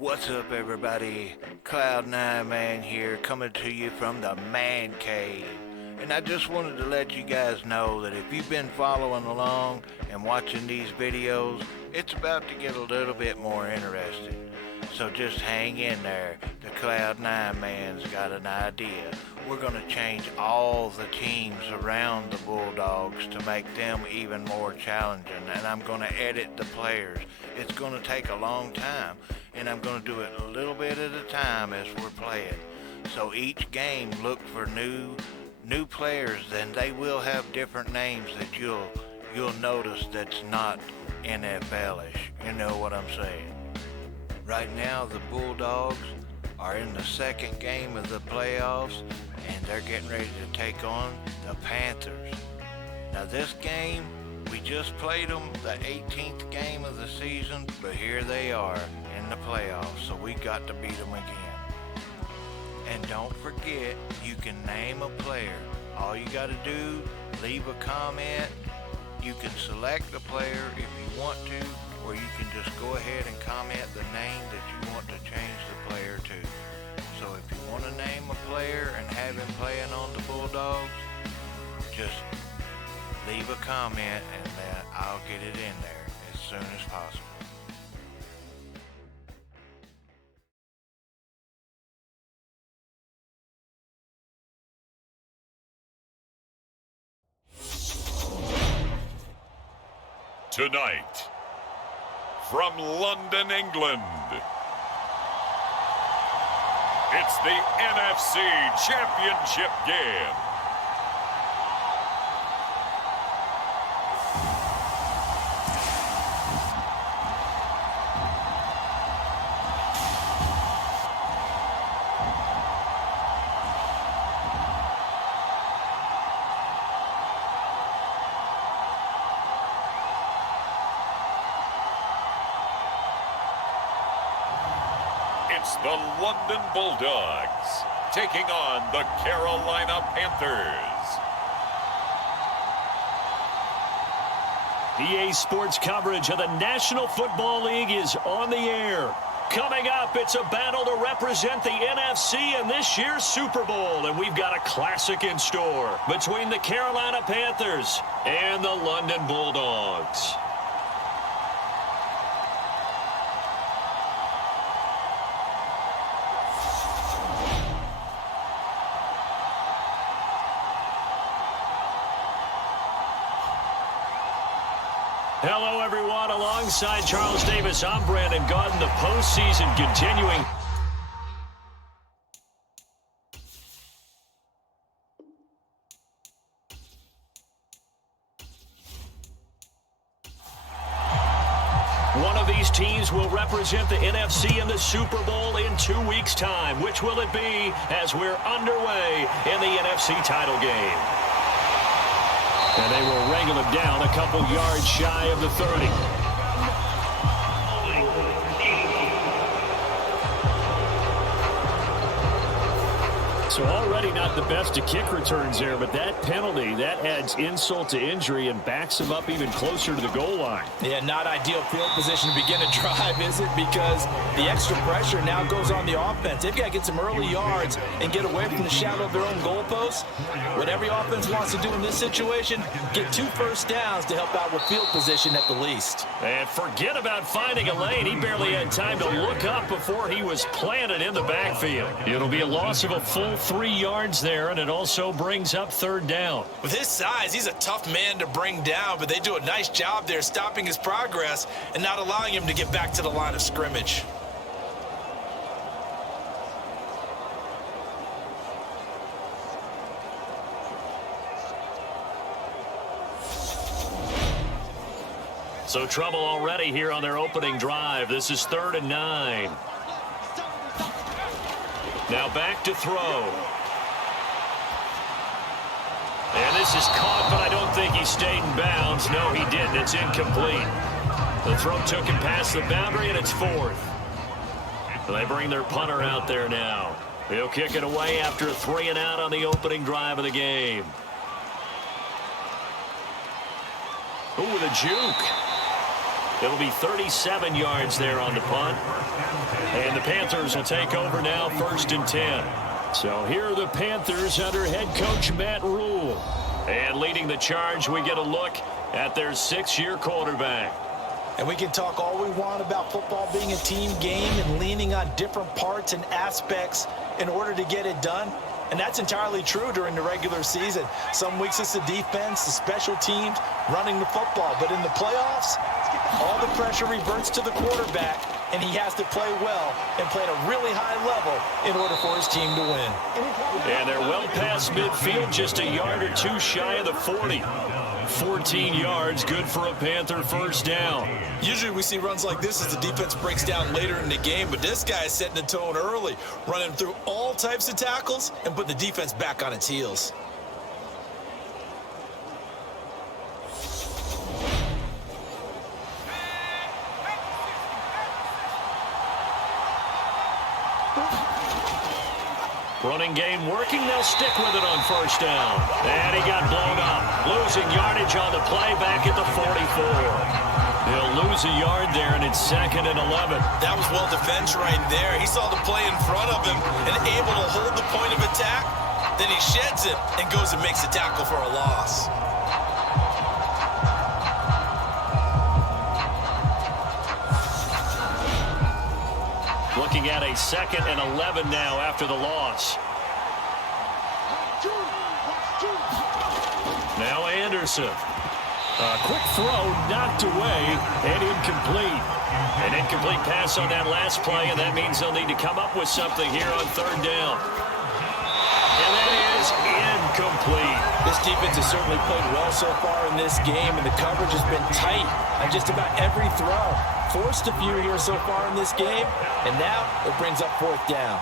What's up, everybody? Cloud9 Man here, coming to you from the man cave. And I just wanted to let you guys know that if you've been following along and watching these videos, it's about to get a little bit more interesting. So just hang in there. The Cloud9 Man's got an idea. We're going to change all the teams around the Bulldogs to make them even more challenging. And I'm going to edit the players. It's going to take a long time. And I'm going to do it a little bit at a time as we're playing. So each game, look for new players, and they will have different names that you'll notice that's not NFL-ish. You know what I'm saying? Right now, the Bulldogs are in the second game of the playoffs, and they're getting ready to take on the Panthers. Now this game, we just played them, the 18th game of the season, but here they are in the playoffs, so we got to beat them again. And don't forget, you can name a player. All you got to do, leave a comment. You can select the player if you want to, or you can just go ahead and comment the name that you want to change the player to. So if you want to name a player and have him playing on the Bulldogs, just leave a comment and then I'll get it in there as soon as possible. Tonight, from London, England, it's the NFC Championship game. It's the London Bulldogs taking on the Carolina Panthers. EA Sports coverage of the National Football League is on the air. Coming up, it's a battle to represent the NFC in this year's Super Bowl, and we've got a classic in store between the Carolina Panthers and the London Bulldogs. Hello, everyone. Alongside Charles Davis, I'm Brandon Gaudin. The postseason continuing. One of these teams will represent the NFC in the Super Bowl in 2 weeks' time. Which will it be as we're underway in the NFC title game? And they will wrangle him down a couple yards shy of the 30. So already not the best to kick returns there, but that penalty, that adds insult to injury and backs him up even closer to the goal line. Yeah, not ideal field position to begin a drive, is it? Because the extra pressure now goes on the offense. They've got to get some early yards and get away from the shadow of their own goalposts. What every offense wants to do in this situation, get 2 first downs to help out with field position at the least. And forget about finding a lane. He barely had time to look up before he was planted in the backfield. It'll be a loss of a full 3 yards there, and it also brings up 3rd down. With his size, he's a tough man to bring down, but they do a nice job there stopping his progress and not allowing him to get back to the line of scrimmage. So trouble already here on their opening drive. This is 3rd and 9. Now back to throw. And this is caught, but I don't think he stayed in bounds. No, he didn't. It's incomplete. The throw took him past the boundary, and it's 4th. They bring their punter out there now. He'll kick it away after a 3 and out on the opening drive of the game. Ooh, with a juke. It'll be 37 yards there on the punt. And the Panthers will take over now, 1st and 10. So here are the Panthers under head coach Matt Rule. And leading the charge, we get a look at their 6-year quarterback. And we can talk all we want about football being a team game and leaning on different parts and aspects in order to get it done. And that's entirely true during the regular season. Some weeks it's the defense, the special teams, running the football. But in the playoffs, all the pressure reverts to the quarterback, and he has to play well and play at a really high level in order for his team to win. And they're well past midfield, just a yard or two shy of the 40. 14 yards, good for a Panther 1st down. Usually we see runs like this as the defense breaks down later in the game, but this guy is setting the tone early, running through all types of tackles and putting the defense back on its heels. Running game working. They'll stick with it on 1st down. And he got blown up. Losing yardage on the play back at the 44. He'll lose a yard there, and it's 2nd and 11. That was well defense right there. He saw the play in front of him and able to hold the point of attack. Then he sheds it and goes and makes a tackle for a loss. Looking at a 2nd and 11 now after the loss. Now Anderson. A quick throw knocked away and incomplete. An incomplete pass on that last play, and that means they'll need to come up with something here on 3rd down. And that is incomplete. This defense has certainly played well so far in this game, and the coverage has been tight on just about every throw. Forced a few here so far in this game, and now it brings up 4th down.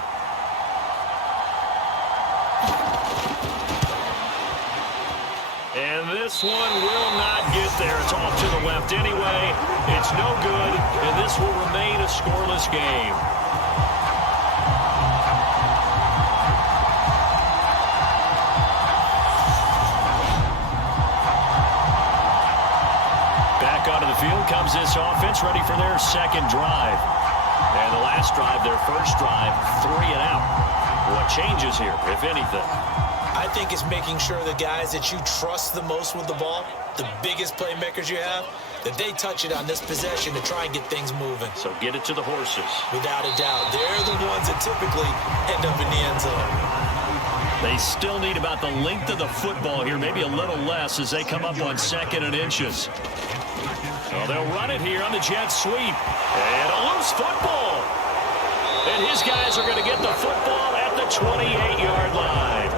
And this one will not get there. It's off to the left anyway. It's no good, and this will remain a scoreless game. Onto the field comes this offense, ready for their 2nd drive. And the last drive, their 1st drive, 3 and out. What changes here, if anything? I think it's making sure the guys that you trust the most with the ball, the biggest playmakers you have, that they touch it on this possession to try and get things moving. So get it to the horses. Without a doubt. They're the ones that typically end up in the end zone. They still need about the length of the football here, maybe a little less as they come up on 2nd and inches. So they'll run it here on the jet sweep. And a loose football. And his guys are going to get the football at the 28-yard line.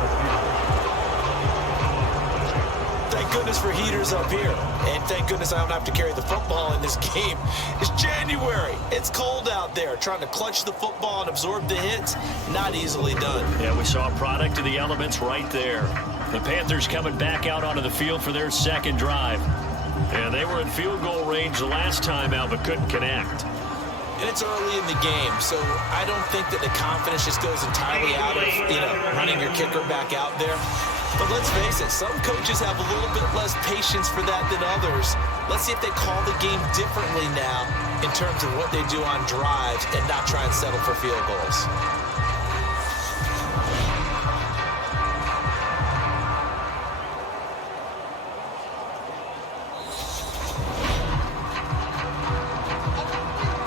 Thank goodness for heaters up here. And thank goodness I don't have to carry the football in this game. It's January. It's cold out there. Trying to clutch the football and absorb the hits, not easily done. Yeah, we saw a product of the elements right there. The Panthers coming back out onto the field for their 2nd drive. And they were in field goal range the last time out, but couldn't connect. And it's early in the game, so I don't think that the confidence just goes entirely out of, running your kicker back out there. But let's face it, some coaches have a little bit less patience for that than others. Let's see if they call the game differently now in terms of what they do on drives and not try and settle for field goals.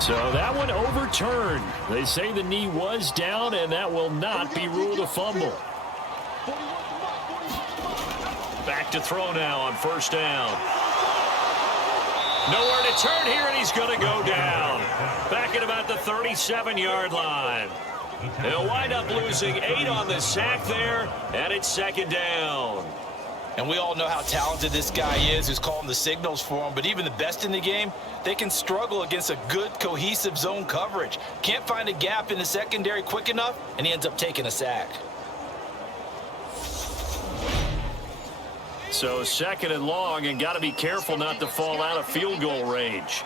So that one overturned. They say the knee was down, and that will not be ruled a fumble. Back to throw now on 1st down. Nowhere to turn here, and he's going to go down. Back at about the 37-yard line. They'll wind up losing 8 on the sack there, and it's 2nd down. And we all know how talented this guy is who's calling the signals for him. But even the best in the game, they can struggle against a good, cohesive zone coverage. Can't find a gap in the secondary quick enough, and he ends up taking a sack. So 2nd and long, and got to be careful not to fall out of field goal range.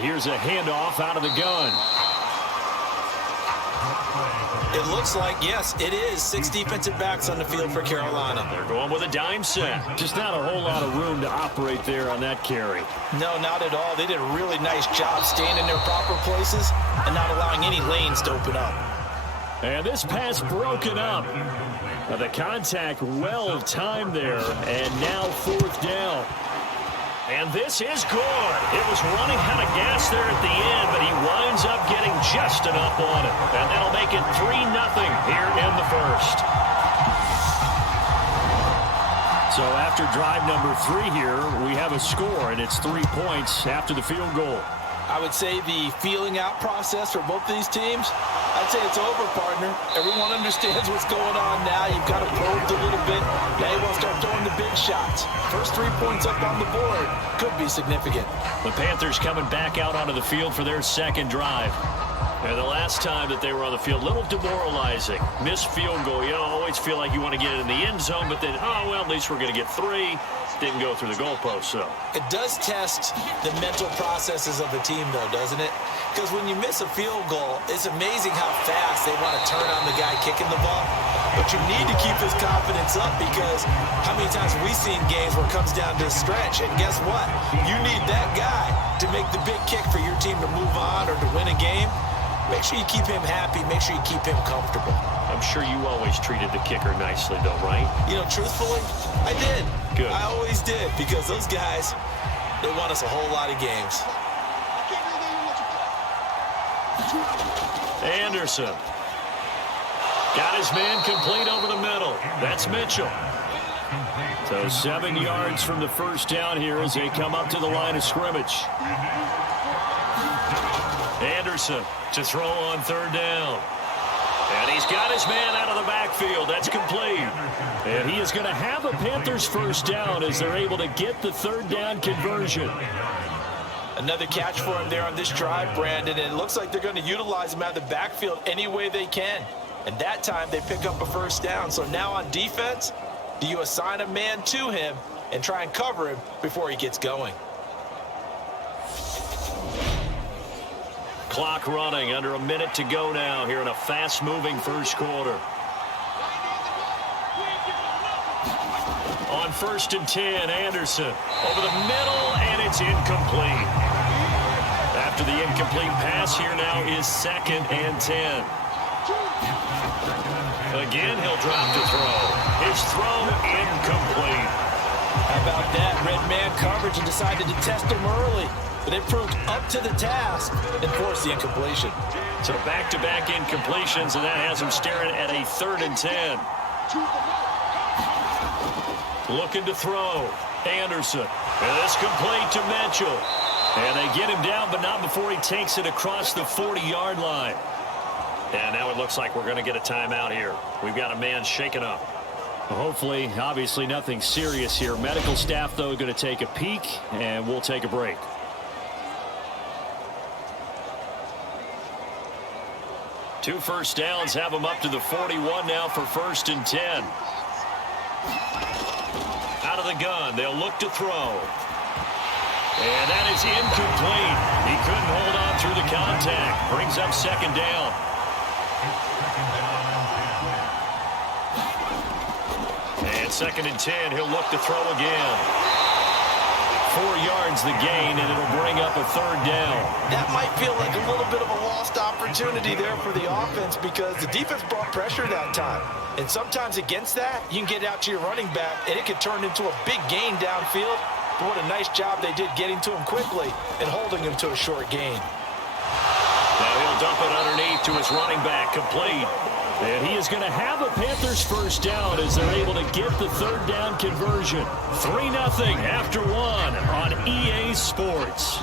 Here's a handoff out of the gun. It looks like, yes, it is 6 defensive backs on the field for Carolina. They're going with a dime set. Just not a whole lot of room to operate there on that carry. No, not at all. They did a really nice job staying in their proper places and not allowing any lanes to open up. And this pass broken up. The contact well timed there, and now 4th down. And this is good. It was running out of gas there at the end, but he winds up getting just enough on it. And that'll make it 3-0 here in the first. So after drive number 3 here, we have a score, and it's 3 points after the field goal. I would say the feeling out process for both these teams, I'd say it's over, partner. Everyone understands what's going on now. You've got to probe a little bit. Now you want to start throwing the big shots. First 3 points up on the board could be significant. The Panthers coming back out onto the field for their second drive. And the last time that they were on the field, a little demoralizing. Missed field goal. You always feel like you want to get it in the end zone, but then, oh, well, at least we're going to get 3. Didn't go through the goalpost, so. It does test the mental processes of a team, though, doesn't it? Because when you miss a field goal, it's amazing how fast they want to turn on the guy kicking the ball. But you need to keep his confidence up, because how many times have we seen games where it comes down to a stretch, and guess what? You need that guy to make the big kick for your team to move on or to win a game. Make sure you keep him happy. Make sure you keep him comfortable. I'm sure you always treated the kicker nicely, though, right? You know, truthfully, I did. Good. I always did, because those guys, they won us a whole lot of games. Anderson. Got his man complete over the middle. That's Mitchell. So 7 yards from the first down here as they come up to the line of scrimmage. Anderson to throw on 3rd down. And he's got his man out of the backfield. That's complete. And he is going to have a Panthers first down as they're able to get the 3rd down conversion. Another catch for him there on this drive, Brandon, and it looks like they're going to utilize him out of the backfield any way they can. And that time they pick up a first down. So now on defense, do you assign a man to him and try and cover him before he gets going? Clock running, under a minute to go now here in a fast-moving first quarter. On 1st and 10, Anderson over the middle, and it's incomplete. After the incomplete pass, here now is 2nd and 10. Again, he'll drop the throw. His throw incomplete. How about that? Red man coverage and decided to test him early. But it proved up to the task and forced the incompletion. So back-to-back incompletions, and that has him staring at a 3rd and 10. Looking to throw. Anderson. And it's complete to Mitchell. And they get him down, but not before he takes it across the 40-yard line. And now it looks like we're going to get a timeout here. We've got a man shaken up. Hopefully, obviously nothing serious here. Medical staff, though, going to take a peek, and we'll take a break. Two first downs have them up to the 41 now for 1st and 10. Out of the gun, they'll look to throw. And that is incomplete. He couldn't hold on through the contact. Brings up 2nd down. And 2nd and 10, he'll look to throw again. 4 yards the gain, and it'll bring up a 3rd down. That might feel like a little bit of a lost opportunity there for the offense, because the defense brought pressure that time. And sometimes against that, you can get out to your running back, and it could turn into a big gain downfield. But what a nice job they did getting to him quickly and holding him to a short gain. Now he'll dump it underneath to his running back, complete. And he is going to have a Panthers first down as they're able to get the 3rd down conversion. 3-0 after 1 on EA Sports.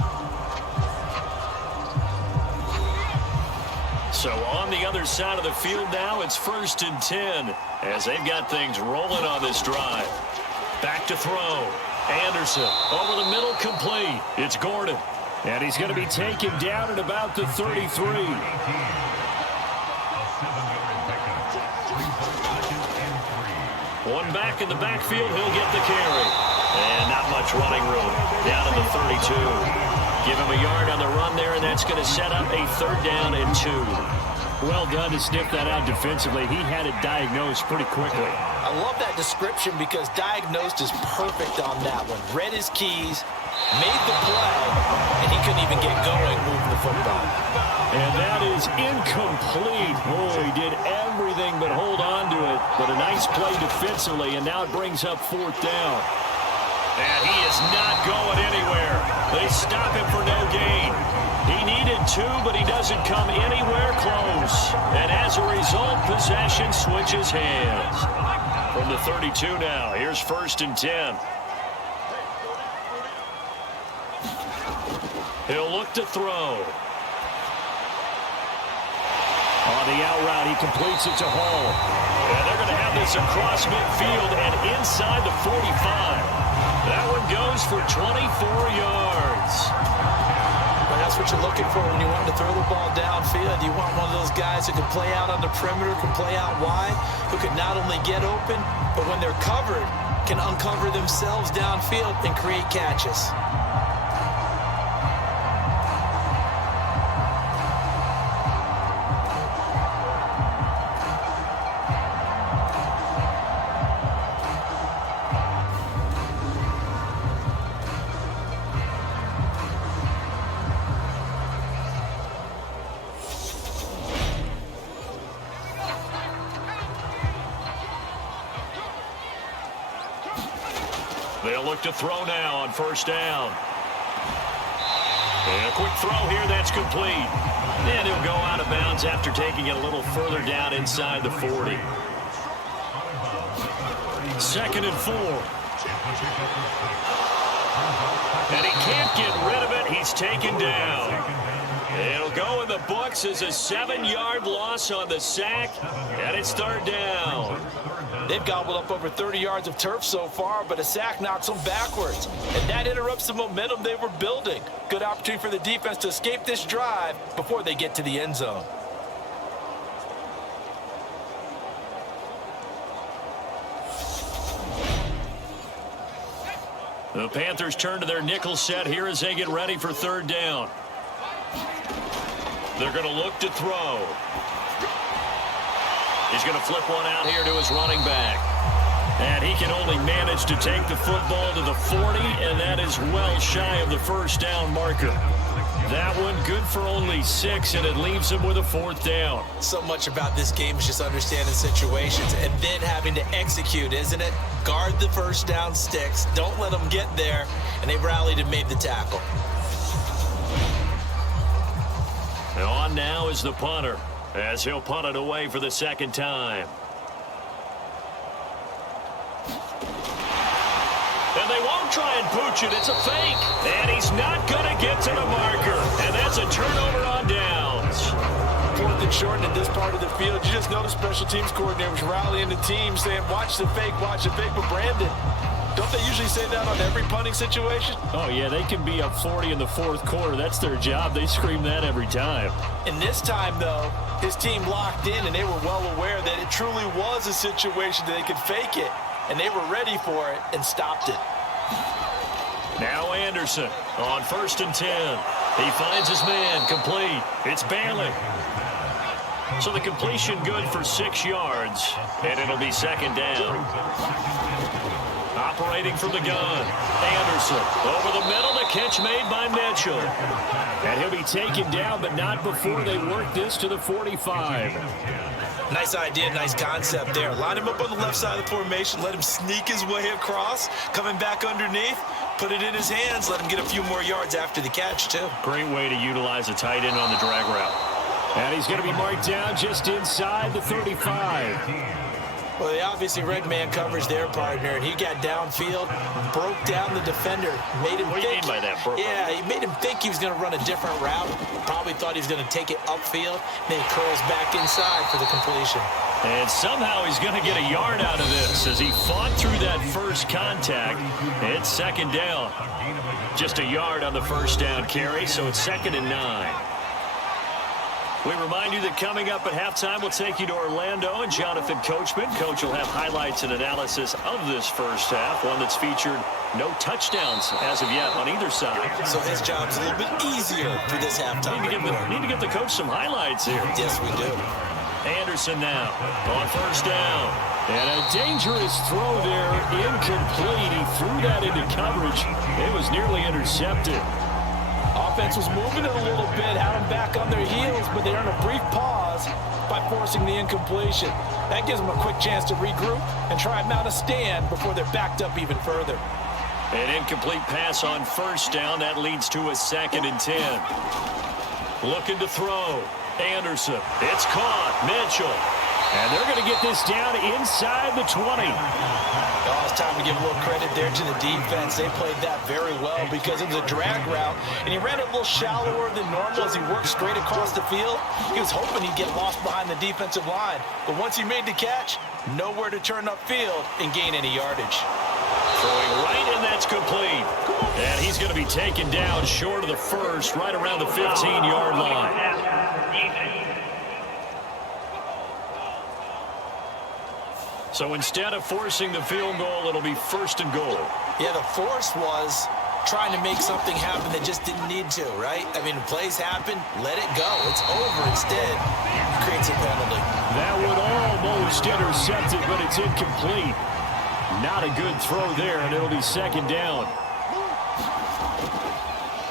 So on the other side of the field now, it's 1st and 10 as they've got things rolling on this drive. Back to throw. Anderson over the middle, complete. It's Gordon. And he's going to be taken down at about the 33. One back in the backfield, he'll get the carry. And not much running room. Down to the 32. Give him a yard on the run there, and that's going to set up a 3rd down and 2. Well done to sniff that out defensively. He had it diagnosed pretty quickly. I love that description because diagnosed is perfect on that one. Read his keys, made the play, and he couldn't even get going moving the football. And that is incomplete. Oh, he did everything but hold on to it. But a nice play defensively, and now it brings up 4th down. And he is not going anywhere. They stop him for no gain. He needed 2, but he doesn't come anywhere close. And as a result, possession switches hands. From the 32 now, here's 1st and 10. He'll look to throw. On the out route, he completes it to Hall. And they're going to have this across midfield and inside the 45. That one goes for 24 yards. Well, that's what you're looking for when you want to throw the ball downfield. You want one of those guys who can play out on the perimeter, can play out wide, who can not only get open, but when they're covered, can uncover themselves downfield and create catches. They'll look to throw now on 1st down. And a quick throw here, that's complete. And he'll go out of bounds after taking it a little further down inside the 40. 2nd and 4. And he can't get rid of it. He's taken down. It'll go in the books as a 7-yard loss on the sack. And it's 3rd down. They've gobbled up over 30 yards of turf so far, but a sack knocks them backwards. And that interrupts the momentum they were building. Good opportunity for the defense to escape this drive before they get to the end zone. The Panthers turn to their nickel set here as they get ready for 3rd down. They're going to look to throw. He's going to flip one out here to his running back. And he can only manage to take the football to the 40, and that is well shy of the 1st down marker. That one good for only 6, and it leaves him with a 4th down. So much about this game is just understanding situations and then having to execute, isn't it? Guard the 1st down sticks. Don't let them get there, and they rallied and made the tackle. And on now is the punter, as he'll punt it away for the 2nd time. And they won't try and pooch it. It's a fake. And he's not going to get to the marker. And that's a turnover on downs. 4th and short in this part of the field. You just notice special teams coordinators rallying the team saying, watch the fake, watch the fake. But Brandon, don't they usually say that on every punting situation? Oh, yeah, they can be up 40 in the 4th quarter. That's their job. They scream that every time. And this time, though, his team locked in, and they were well aware that it truly was a situation that they could fake it, and they were ready for it and stopped it. Now Anderson on 1st and 10. He finds his man, complete. It's Bailey. So the completion good for 6 yards, and it'll be 2nd down. Operating from the gun, Anderson over the middle, the catch made by Mitchell. And he'll be taken down, but not before they work this to the 45. Nice idea, nice concept there. Line him up on the left side of the formation, let him sneak his way across, coming back underneath, put it in his hands, let him get a few more yards after the catch, too. Great way to utilize a tight end on the drag route. And he's going to be marked down just inside the 35. Well, they obviously read man coverage their partner, and he got downfield, broke down the defender, made him What do you mean by that, bro? Yeah, he made him think he was going to run a different route. Probably thought he was going to take it upfield, then he curls back inside for the completion. And somehow he's going to get a yard out of this as he fought through that first contact. It's 2nd down. Just a yard on the 1st down carry, so it's 2nd and 9. We remind you that coming up at halftime, we'll take you to Orlando and Jonathan Coachman. Coach will have highlights and analysis of this first half, one that's featured No touchdowns as of yet on either side. So his job's a little bit easier for this halftime. Need to give the coach some highlights here. Yes, we do. Anderson now on first down. And a dangerous throw there, incomplete. He threw that into coverage. It was nearly intercepted. Offense was moving it a little bit, had them back on their heels, but they earned a brief pause by forcing the incompletion. That gives them a quick chance to regroup and try and mount a stand before they're backed up even further. An incomplete pass on first down. That leads to a 2nd and 10. Looking to throw. Anderson. It's caught. Mitchell. And they're going to get this down inside the 20. Oh, it's time to give a little credit there to the defense. They played that very well because it was a drag route, and he ran it a little shallower than normal as he worked straight across the field. He was hoping he'd get lost behind the defensive line, but once he made the catch, nowhere to turn upfield and gain any yardage. Throwing right, and that's complete. And he's going to be taken down short of the first, right around the 15-yard line. So instead of forcing the field goal, it'll be 1st and goal. Yeah, the force was trying to make something happen that just didn't need to, right? I mean, plays happen, let it go. It's over. Instead, it creates a penalty. That one almost intercepted, but it's incomplete. Not a good throw there, and it'll be 2nd down.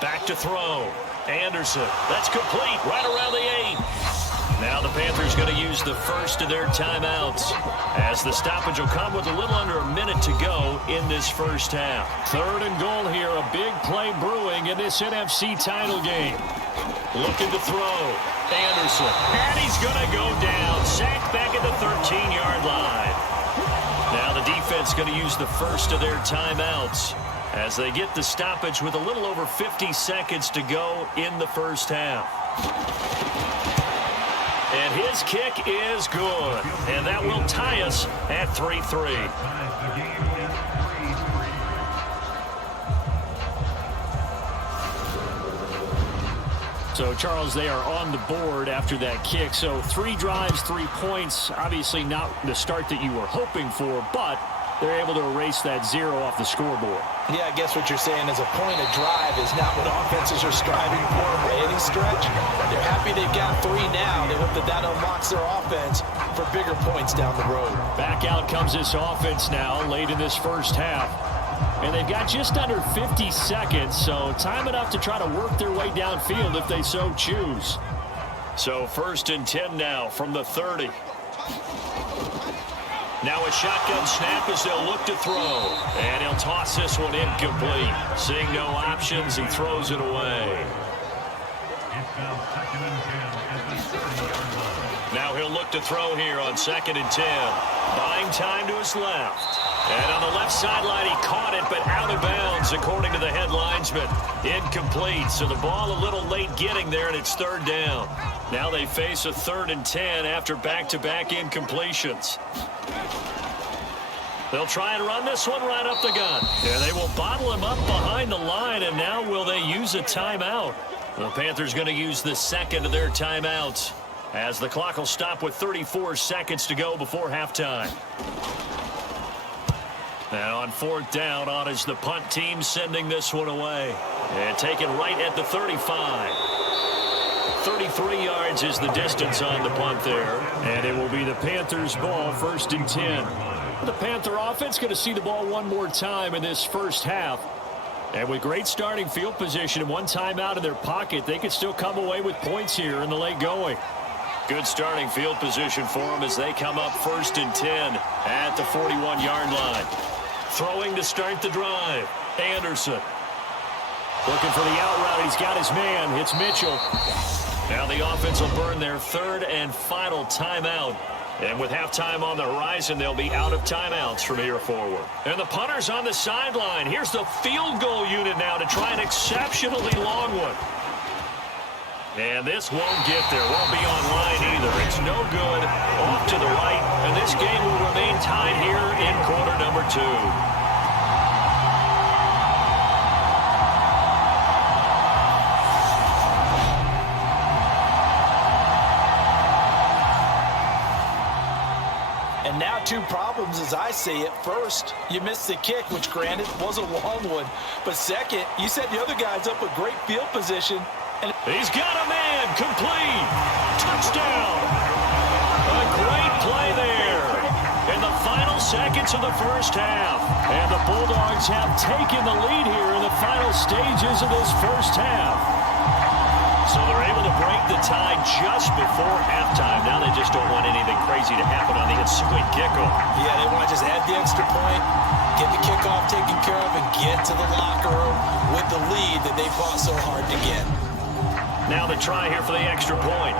Back to throw. Anderson. That's complete. Right around the 8. Now the Panthers going to use the first of their timeouts as the stoppage will come with a little under a minute to go in this first half. 3rd and goal here. A big play brewing in this NFC title game. Looking to throw. Anderson. And he's going to go down. Sacked back at the 13-yard line. Now the defense going to use the first of their timeouts as they get the stoppage with a little over 50 seconds to go in the first half. And his kick is good. And that will tie us at 3-3. So, Charles, they are on the board after that kick. So 3 drives, 3 points. Obviously not the start that you were hoping for, but they're able to erase that 0 off the scoreboard. Yeah, I guess what you're saying is a point of drive is not what offenses are striving for by any stretch. They're happy they got 3 now. They hope that that unlocks their offense for bigger points down the road. Back out comes this offense now late in this first half. And they've got just under 50 seconds, so time enough to try to work their way downfield if they so choose. So 1st and 10 now from the 30. Now a shotgun snap as they'll look to throw. And he'll toss this one incomplete. Seeing no options, he throws it away. Now he'll look to throw here on 2nd and 10. Buying time to his left. And on the left sideline, he caught it, but out of bounds, according to the head linesman. Incomplete, so the ball a little late getting there, and it's 3rd down. Now they face a 3rd and 10 after back-to-back incompletions. They'll try and run this one right up the gut. And they will bottle him up behind the line, and now will they use a timeout? The Panthers going to use the 2nd of their timeouts as the clock will stop with 34 seconds to go before halftime. And on 4th down, on is the punt team sending this one away. And taken right at the 35. 33 yards is the distance on the punt there. And it will be the Panthers' ball, 1st and 10. The Panther offense going to see the ball one more time in this first half. And with great starting field position and 1 timeout in their pocket, they could still come away with points here in the late going. Good starting field position for them as they come up 1st and 10 at the 41-yard line. Throwing to start the drive. Anderson. Looking for the out route. He's got his man. It's Mitchell. Now the offense will burn their 3rd and final timeout. And with halftime on the horizon, they'll be out of timeouts from here forward. And the punter's on the sideline. Here's the field goal unit now to try an exceptionally long one. And this won't get there. Won't be online either. It's no good. Off to the right. And this game will remain tied here in quarter number 2. And now two problems as I see it. First, you missed the kick, which granted was a long one. But second, you set the other guys up with great field position. And he's got a man, complete, touchdown. A great play there in the final seconds of the first half. And the Bulldogs have taken the lead here in the final stages of this first half. So they're able to break the tie just before halftime. Now they just don't want anything crazy to happen on the ensuing kickoff. Yeah, they want to just add the extra point, get the kickoff taken care of, and get to the locker room with the lead that they fought so hard to get. Now the try here for the extra point.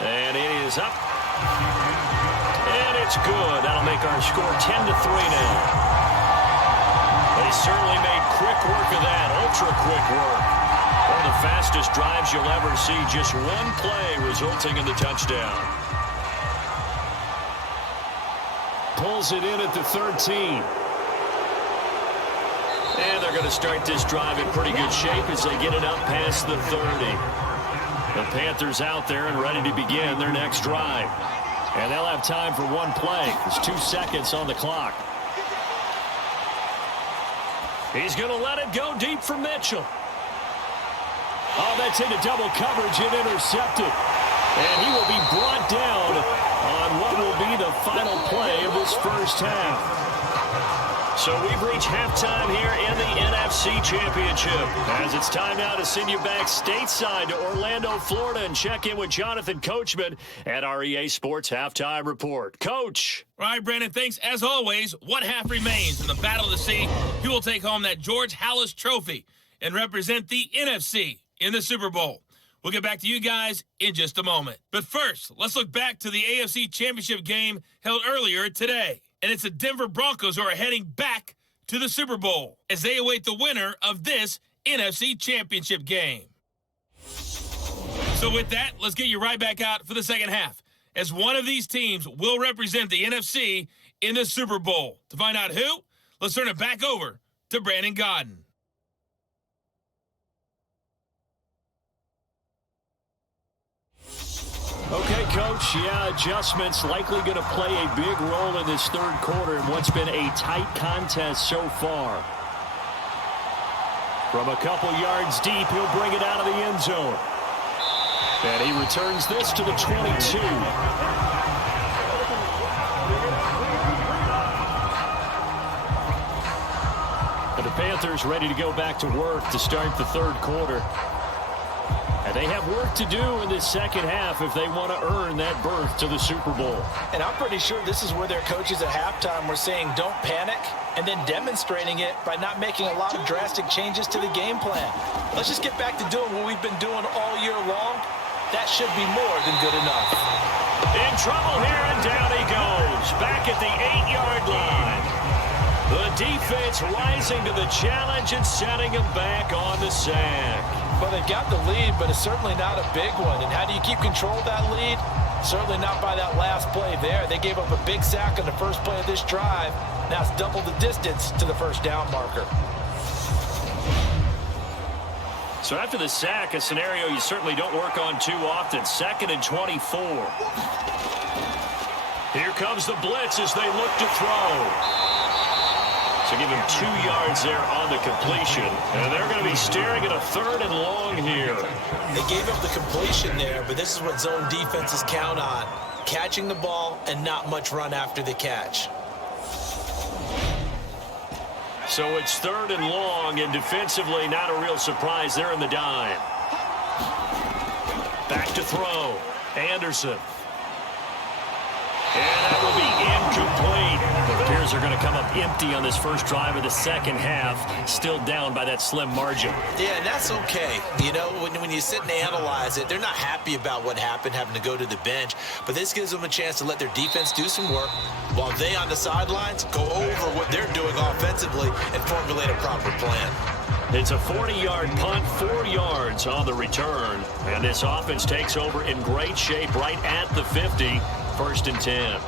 And it is up. And it's good. That'll make our score 10-3 now. They certainly made quick work of that, ultra-quick work. One of the fastest drives you'll ever see, just one play resulting in the touchdown. Pulls it in at the 13. And they're going to start this drive in pretty good shape as they get it up past the 30. The Panthers out there and ready to begin their next drive. And they'll have time for one play. There's 2 seconds on the clock. He's going to let it go deep for Mitchell. Oh, that's into double coverage and intercepted. And he will be brought down on what will be the final play of this first half. So we've reached halftime here in the NFC Championship. As it's time now to send you back stateside to Orlando, Florida, and check in with Jonathan Coachman at our EA Sports Halftime Report. Coach. All right, Brandon, thanks. As always, one half remains in the Battle of the Sea. He will take home that George Halas Trophy and represent the NFC in the Super Bowl. We'll get back to you guys in just a moment. But first, let's look back to the AFC Championship game held earlier today. And it's the Denver Broncos who are heading back to the Super Bowl as they await the winner of this NFC Championship game. So with that, let's get you right back out for the second half, as one of these teams will represent the NFC in the Super Bowl. To find out who, let's turn it back over to Brandon Godden. Okay, Coach, adjustments likely going to play a big role in this third quarter in what's been a tight contest so far. From a couple yards deep, he'll bring it out of the end zone. And he returns this to the 22. And the Panthers ready to go back to work to start the third quarter. And they have work to do in this second half if they want to earn that berth to the Super Bowl. And I'm pretty sure this is where their coaches at halftime were saying don't panic, and then demonstrating it by not making a lot of drastic changes to the game plan. Let's just get back to doing what we've been doing all year long. That should be more than good enough. In trouble here, and down he goes. Back at the 8-yard line. The defense rising to the challenge and setting him back on the sack. Well, they've got the lead, but it's certainly not a big one. And how do you keep control of that lead? Certainly not by that last play there. They gave up a big sack on the first play of this drive. Now it's double the distance to the first down marker. So after the sack, a scenario you certainly don't work on too often. 2nd and 24. Here comes the blitz as they look to throw. So give him 2 yards there on the completion. And they're going to be staring at a 3rd and long here. They gave up the completion there, but this is what zone defenses count on. Catching the ball and not much run after the catch. So it's 3rd and long, and defensively not a real surprise. They're in the dime. Back to throw. Anderson. And that will be incomplete. The Bears are going to come up empty on this first drive of the second half, still down by that slim margin. Yeah, and that's okay. You know, when you sit and analyze it, they're not happy about what happened, having to go to the bench. But this gives them a chance to let their defense do some work while they on the sidelines go over what they're doing offensively and formulate a proper plan. It's a 40-yard punt, 4 yards on the return. And this offense takes over in great shape right at the 50. 1st and 10.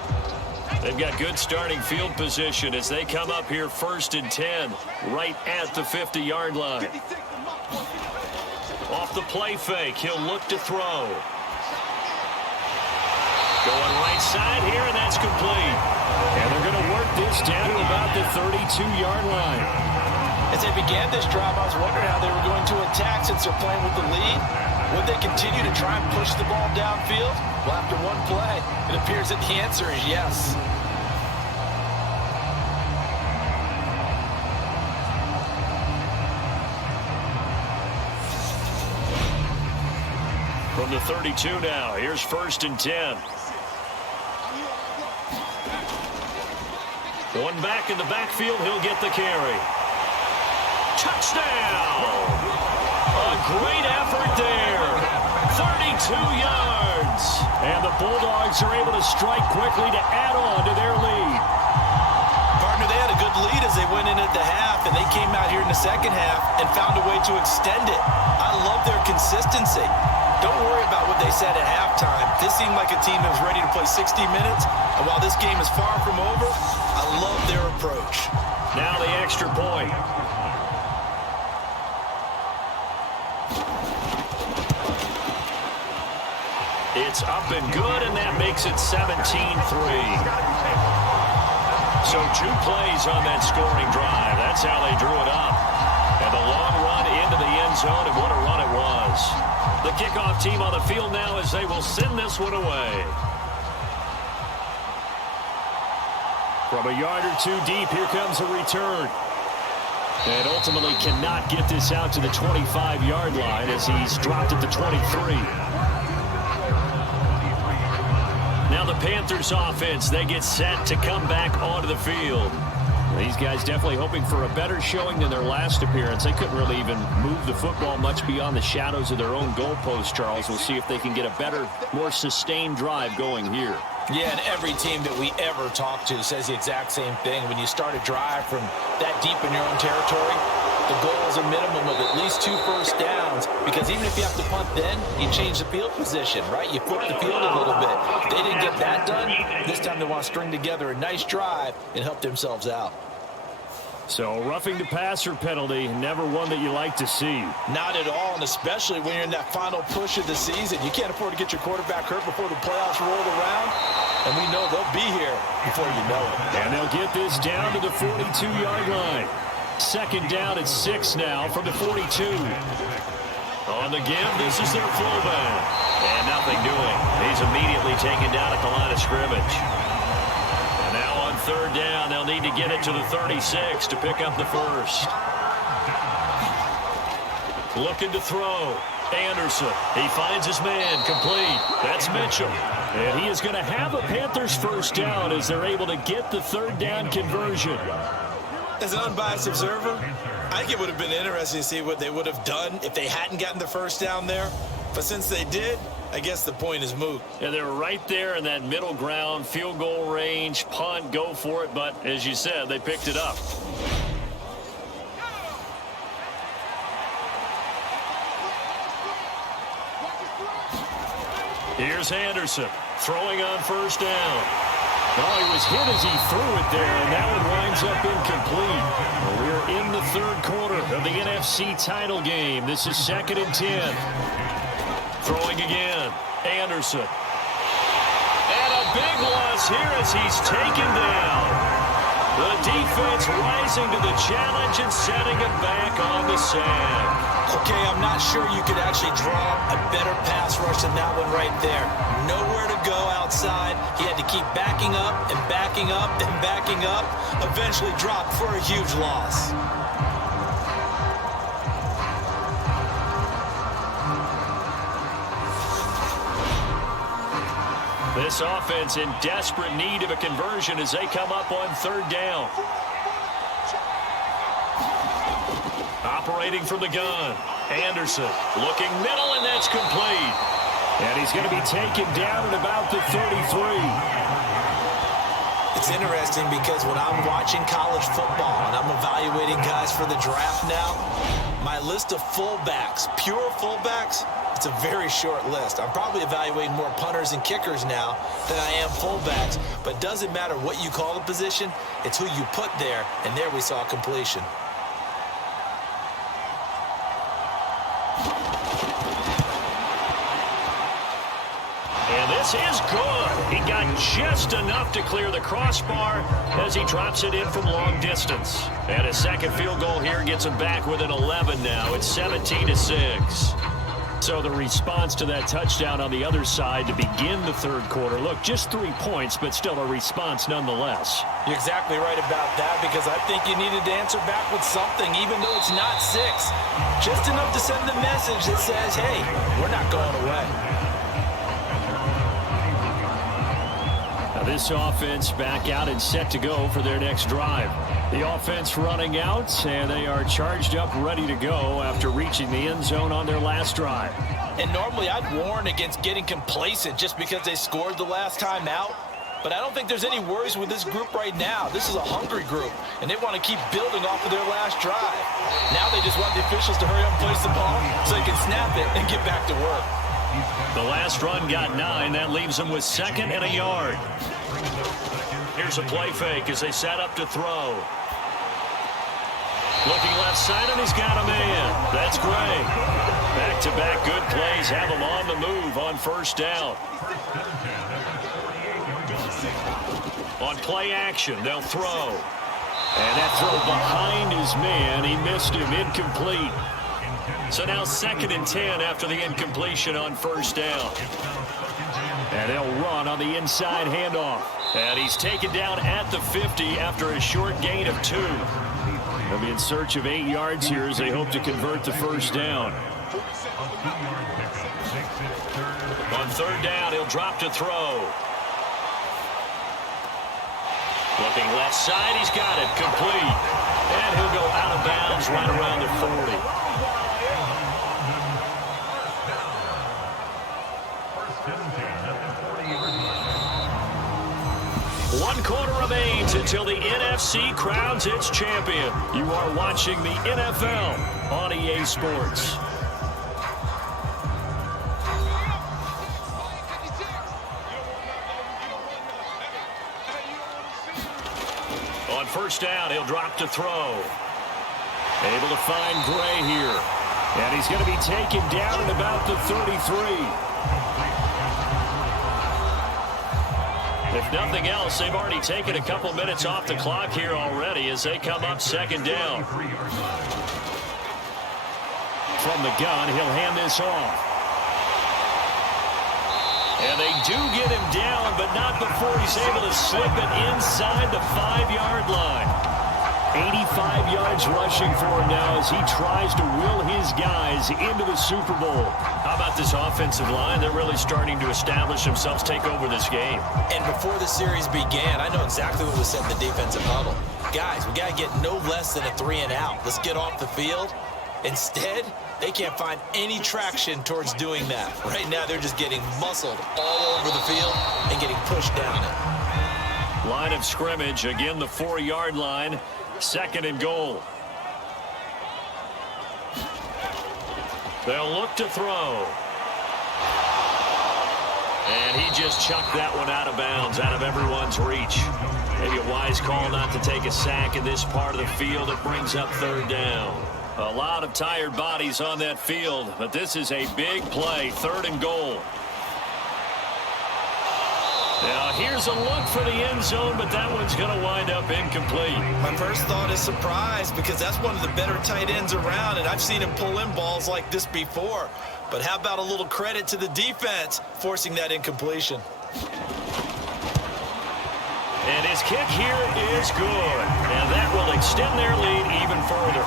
They've got good starting field position as they come up here 1st and 10, right at the 50-yard line. Off the play fake, he'll look to throw. Going right side here, and that's complete. And they're going to work this down to about the 32-yard line. As they began this drive, I was wondering how they were going to attack since they're playing with the lead. Would they continue to try and push the ball downfield? Well, after one play, it appears that the answer is yes. From the 32 now, here's 1st and 10. One back in the backfield, he'll get the carry. Touchdown! A great effort there. 32 yards. And the Bulldogs are able to strike quickly to add on to their lead. Partner, they had a good lead as they went in at the half, and they came out here in the second half and found a way to extend it. I love their consistency. Don't worry about what they said at halftime. This seemed like a team that was ready to play 60 minutes, and while this game is far from over, I love their approach. Now the extra point. It's up and good, and that makes it 17-3. So 2 plays on that scoring drive. That's how they drew it up. And the long run into the end zone, and what a run it was. The kickoff team on the field now as they will send this one away. From a yard or 2 deep, here comes a return. And ultimately cannot get this out to the 25-yard line as he's dropped at the 23. Now the Panthers offense, they get set to come back onto the field. These guys definitely hoping for a better showing than their last appearance. They couldn't really even move the football much beyond the shadows of their own goalpost, Charles. We'll see if they can get a better, more sustained drive going here. Yeah, and every team that we ever talk to says the exact same thing. When you start a drive from that deep in your own territory, the goal is a minimum of at least 2 first downs, because even if you have to punt then, you change the field position, right? You flip the field a little bit. If they didn't get that done, this time they want to string together a nice drive and help themselves out. So roughing the passer penalty, never one that you like to see. Not at all, and especially when you're in that final push of the season. You can't afford to get your quarterback hurt before the playoffs roll around, and we know they'll be here before you know it. And they'll get this down to the 42-yard line. 2nd down at 6 now from the 42. On the give, this is their fullback. And nothing doing. He's immediately taken down at the line of scrimmage. And now on 3rd down, they'll need to get it to the 36 to pick up the first. Looking to throw. Anderson, he finds his man, complete. That's Mitchell. And he is going to have a Panthers first down as they're able to get the 3rd down conversion. As an unbiased observer, I think it would have been interesting to see what they would have done if they hadn't gotten the first down there. But since they did, I guess the point is moot. Yeah, they're right there in that middle ground, field goal range, punt, go for it. But as you said, they picked it up. Here's Anderson throwing on 1st down. Oh, he was hit as he threw it there, and that one winds up incomplete. Well, we're in the 3rd quarter of the NFC title game. This is 2nd and 10. Throwing again. Anderson. And a big loss here as he's taken down. The defense rising to the challenge and setting him back on the sack. Okay, I'm not sure you could actually draw a better pass rush than that one right there. Nowhere to go outside. He had to keep backing up and backing up and backing up. Eventually dropped for a huge loss. This offense in desperate need of a conversion as they come up on 3rd down. Operating from the gun. Anderson looking middle, and that's complete. And he's going to be taken down at about the 33. It's interesting because when I'm watching college football and I'm evaluating guys for the draft now, my list of fullbacks, pure fullbacks, it's a very short list. I'm probably evaluating more punters and kickers now than I am fullbacks, but it doesn't matter what you call the position, it's who you put there, and there we saw completion. And this is good. He got just enough to clear the crossbar as he drops it in from long distance. And a second field goal here gets him back within 11 now. It's 17-6. So the response to that touchdown on the other side to begin the third quarter. Look, just 3 points, but still a response nonetheless. You're exactly right about that, because I think you needed to answer back with something, even though it's not 6. Just enough to send the message that says, hey, we're not going away. Now this offense back out and set to go for their next drive. The offense running out, and they are charged up, ready to go after reaching the end zone on their last drive. And normally I'd warn against getting complacent just because they scored the last time out. But I don't think there's any worries with this group right now. This is a hungry group, and they want to keep building off of their last drive. Now they just want the officials to hurry up and place the ball so they can snap it and get back to work. The last run got 9. That leaves them with 2nd and a yard. Here's a play fake as they set up to throw. Looking left side, and he's got a man. That's Gray. Back-to-back good plays have him on the move on first down. On play action, they'll throw. And that throw behind his man, he missed him, incomplete. So now 2nd and 10 after the incompletion on first down. And they'll run on the inside handoff. And he's taken down at the 50 after a short gain of 2. They'll be in search of 8 yards here as they hope to convert the first down. On third down, he'll drop to throw. Looking left side, he's got it, complete. And he'll go out of bounds right around the 40. One quarter remains until the NFC crowns its champion. You are watching the NFL on EA Sports. On first down, he'll drop to throw. Able to find Gray here. And he's going to be taken down at about the 33. If nothing else, they've already taken a couple minutes off the clock here already as they come up 2nd down. From the gun, he'll hand this off. And they do get him down, but not before he's able to slip it inside the 5-yard line. 85 yards rushing for him now as he tries to will his guys into the Super Bowl. How about this offensive line? They're really starting to establish themselves, take over this game. And before the series began, I know exactly what was said in the defensive huddle. Guys, we got to get no less than a 3-and-out. Let's get off the field. Instead, they can't find any traction towards doing that. Right now, they're just getting muscled all over the field and getting pushed down it. Line of scrimmage, again the 4-yard line. 2nd and goal. They'll look to throw. And he just chucked that one out of bounds, out of everyone's reach. Maybe a wise call not to take a sack in this part of the field. It brings up 3rd down. A lot of tired bodies on that field, but this is a big play. 3rd and goal. Now here's a look for the end zone, but that one's going to wind up incomplete. My first thought is surprise, because that's one of the better tight ends around, and I've seen him pull in balls like this before. But how about a little credit to the defense forcing that incompletion? And his kick here is good, and that will extend their lead even further.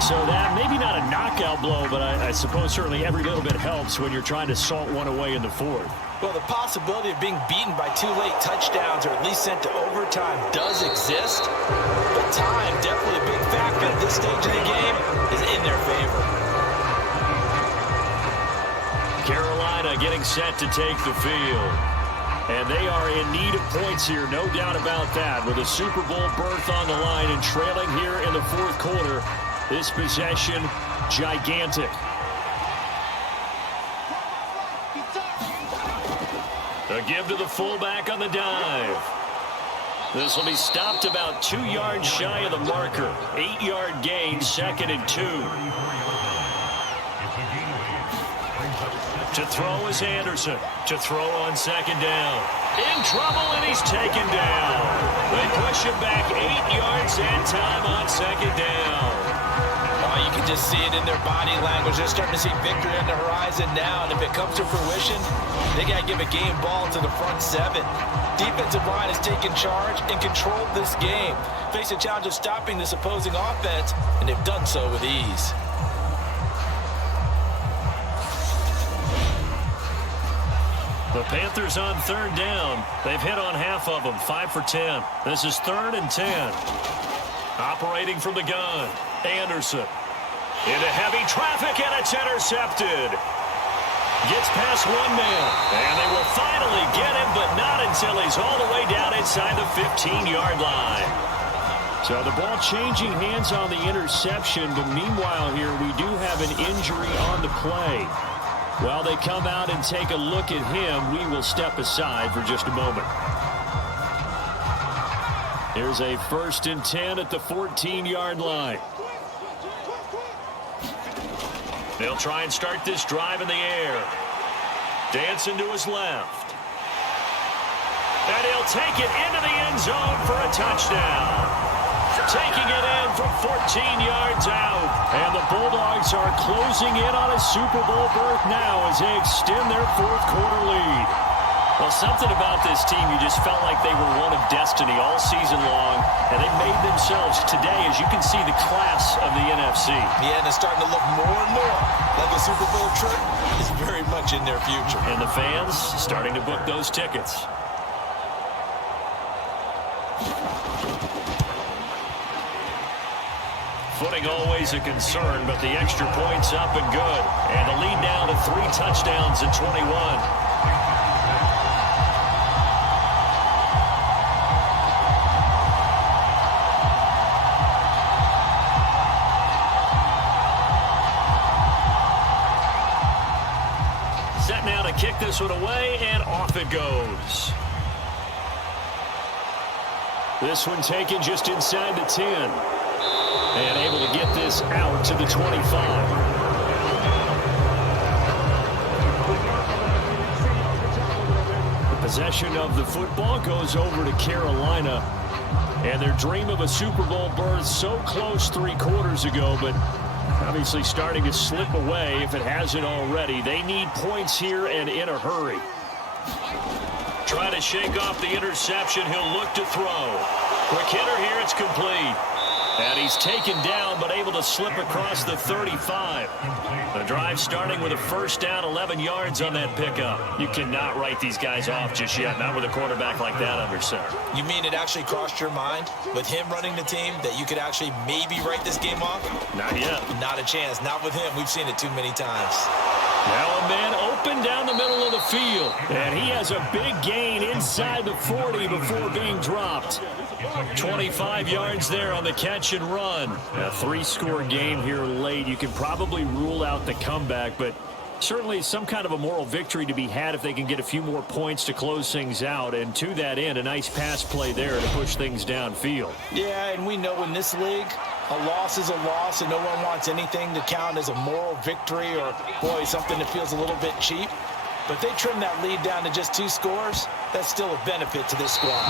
So that, maybe not a knockout blow, but I suppose certainly every little bit helps when you're trying to salt one away in the 4th. Well, the possibility of being beaten by 2 late touchdowns or at least sent to overtime does exist. But time, definitely a big factor at this stage of the game, is in their favor. Carolina getting set to take the field. And they are in need of points here, no doubt about that. With a Super Bowl berth on the line and trailing here in the 4th quarter. This possession, gigantic. A give to the fullback on the dive. This will be stopped about 2 yards shy of the marker. 8-yard gain, 2nd and 2. To throw is Anderson. To throw on 2nd down. In trouble, and he's taken down. They push him back 8 yards and time on 2nd down. Oh, you can just see it in their body language. They're starting to see victory on the horizon now, and if it comes to fruition, they got to give a game ball to the front 7. Defensive line has taken charge and controlled this game. Face a challenge of stopping this opposing offense, and they've done so with ease. The Panthers on 3rd down. They've hit on half of them, 5 for 10. This is 3rd and 10. Operating from the gun, Anderson. Into heavy traffic, and it's intercepted. Gets past one man, and they will finally get him, but not until he's all the way down inside the 15-yard line. So the ball changing hands on the interception, but meanwhile here we do have an injury on the play. While they come out and take a look at him, we will step aside for just a moment. Here's a 1st and 10 at the 14-yard line. They'll try and start this drive in the air. Dancing to his left. And he'll take it into the end zone for a touchdown. Taking it in from 14 yards out. And the Bulldogs are closing in on a Super Bowl berth now as they extend their 4th quarter lead. Well, something about this team, you just felt like they were one of destiny all season long, and they made themselves today, as you can see, the class of the NFC. Yeah, and it's starting to look more and more like a Super Bowl trip is very much in their future. And the fans starting to book those tickets. Footing always a concern, but the extra point's up and good. And the lead now to 3 touchdowns at 21. Set now to kick this one away, and off it goes. This one taken just inside the 10. And able to get this out to the 25. The possession of the football goes over to Carolina. And their dream of a Super Bowl berth so close 3 quarters ago, but obviously starting to slip away if it hasn't already. They need points here and in a hurry. Try to shake off the interception. He'll look to throw. Quick hitter here. It's complete. And he's taken down, but able to slip across the 35. The drive starting with a 1st down, 11 yards on that pickup. You cannot write these guys off just yet, not with a quarterback like that under center. You mean it actually crossed your mind with him running the team that you could actually maybe write this game off? Not yet. Not a chance. Not with him. We've seen it too many times. Now a man open down the middle of the field. And he has a big gain inside the 40 before being dropped. 25 yards there on the catch and run. A 3-score game here late. You can probably rule out the comeback, but certainly some kind of a moral victory to be had if they can get a few more points to close things out. And to that end, a nice pass play there to push things downfield. Yeah, and we know in this league, a loss is a loss, and no one wants anything to count as a moral victory or, boy, something that feels a little bit cheap. But they trim that lead down to just 2 scores. That's still a benefit to this squad.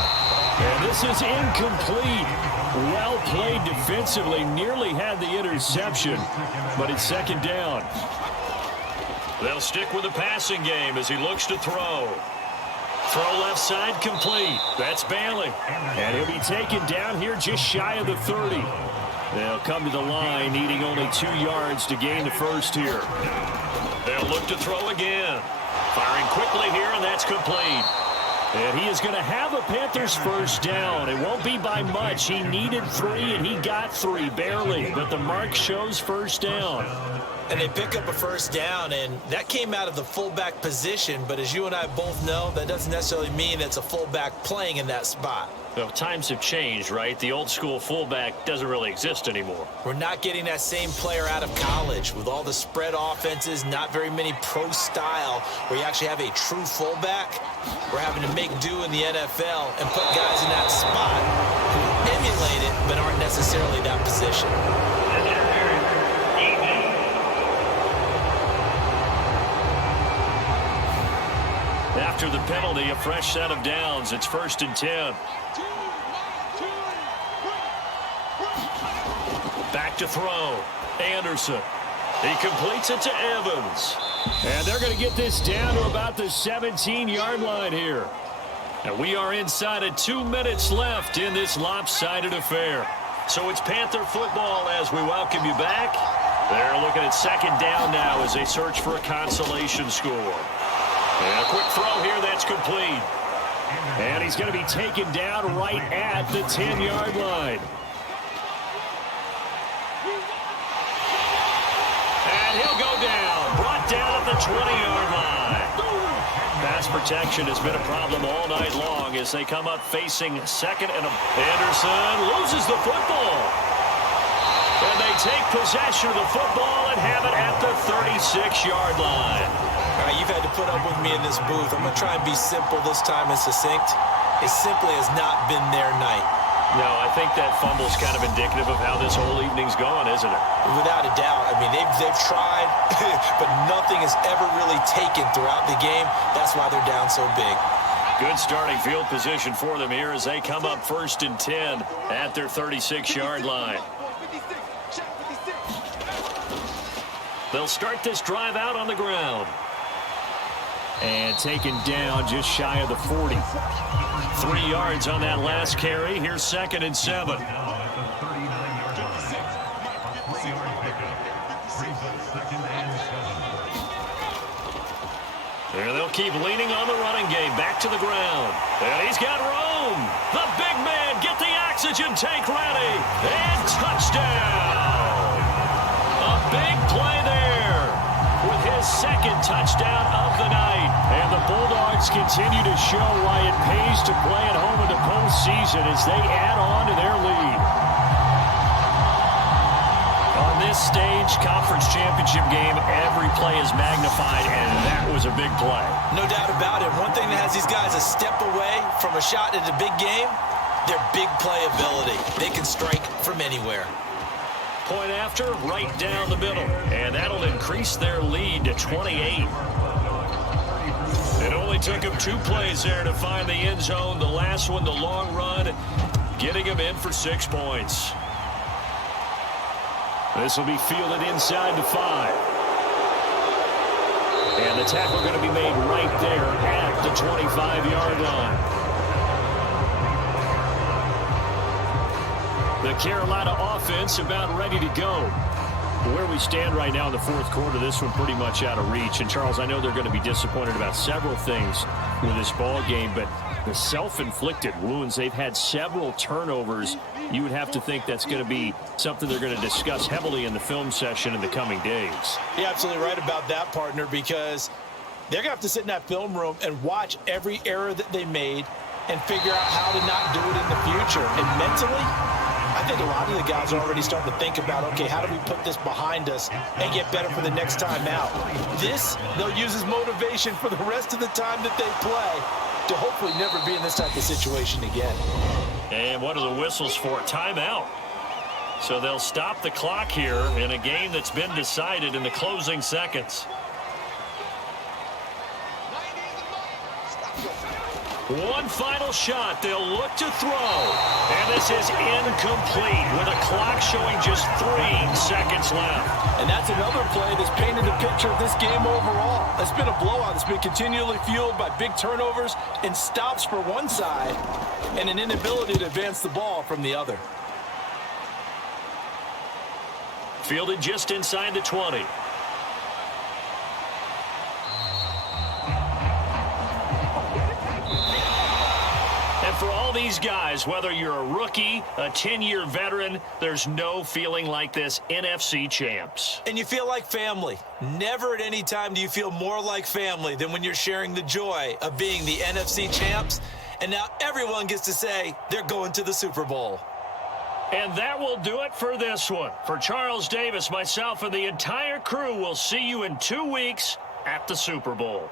And this is incomplete. Well played defensively. Nearly had the interception, but it's 2nd down. They'll stick with the passing game as he looks to throw. Throw left side complete. That's Bailey. And he'll be taken down here just shy of the 30. They'll come to the line, needing only 2 yards to gain the 1st here. They'll look to throw again. Firing quickly here, and that's complete. And he is going to have a Panthers 1st down. It won't be by much. He needed 3, and he got 3, barely. But the mark shows 1st down. And they pick up a first down, and that came out of the fullback position. But as you and I both know, that doesn't necessarily mean it's a fullback playing in that spot. Well, times have changed, right? The old school fullback doesn't really exist anymore. We're not getting that same player out of college with all the spread offenses, not very many pro style where you actually have a true fullback. We're having to make do in the NFL and put guys in that spot who emulate it but aren't necessarily that position. After the penalty, a fresh set of downs. It's 1st and 10. Back to throw. Anderson. He completes it to Evans. And they're going to get this down to about the 17-yard line here. And we are inside of 2 minutes left in this lopsided affair. So it's Panther football as we welcome you back. They're looking at 2nd down now as they search for a consolation score. And a quick throw here that's complete. And he's going to be taken down right at the 10-yard line. And he'll go down. Brought down at the 20-yard line. Pass protection has been a problem all night long as they come up facing 2nd and Anderson loses the football. And they take possession of the football and have it at the 36-yard line. All right, you've had to put up with me in this booth. I'm going to try and be simple this time and succinct. It simply has not been their night. No, I think that fumble's kind of indicative of how this whole evening's going, isn't it? Without a doubt. I mean, they've tried, but nothing is ever really taken throughout the game. That's why they're down so big. Good starting field position for them here as they come up 1st and 10 at their 36-yard line. They'll start this drive out on the ground. And taken down just shy of the 40. 3 yards on that last carry. Here's 2nd and 7. And they'll keep leaning on the running game. Back to the ground. And he's got room. The big man, get the oxygen tank ready. And touchdown. A big play there with his 2nd touchdown of the night. And the Bulldogs continue to show why it pays to play at home in the postseason as they add on to their lead. On this stage, conference championship game, every play is magnified, and that was a big play. No doubt about it. One thing that has these guys a step away from a shot at a big game, their big play ability. They can strike from anywhere. Point after, right down the middle. And that'll increase their lead to 28. It only took him 2 plays there to find the end zone. The last one, the long run, getting him in for 6 points. This will be fielded inside the 5. And the tackle going to be made right there at the 25-yard line. The Carolina offense about ready to go. Where we stand right now in the 4th quarter, this one pretty much out of reach. And, Charles, I know they're going to be disappointed about several things with this ball game, but the self-inflicted wounds, they've had several turnovers. You would have to think that's going to be something they're going to discuss heavily in the film session in the coming days. You're absolutely right about that, partner, because they're going to have to sit in that film room and watch every error that they made and figure out how to not do it in the future. And mentally, I think a lot of the guys are already starting to think about, okay, how do we put this behind us and get better for the next time out? This, they'll use as motivation for the rest of the time that they play to hopefully never be in this type of situation again. And what are the whistles for? Timeout. So they'll stop the clock here in a game that's been decided in the closing seconds. One final shot. They'll look to throw. And this is incomplete with a clock showing just 3 seconds left. And that's another play that's painted a picture of this game overall. It's been a blowout. It's been continually fueled by big turnovers and stops for one side and an inability to advance the ball from the other. Fielded just inside the 20. For all all these guys, whether you're a rookie, a 10-year veteran, there's no feeling like this NFC champs. And you feel like family. Never at any time do you feel more like family than when you're sharing the joy of being the NFC champs. And now everyone gets to say they're going to the Super Bowl. And that will do it for this one. For Charles Davis, myself, and the entire crew, we'll see you in 2 weeks at the Super Bowl.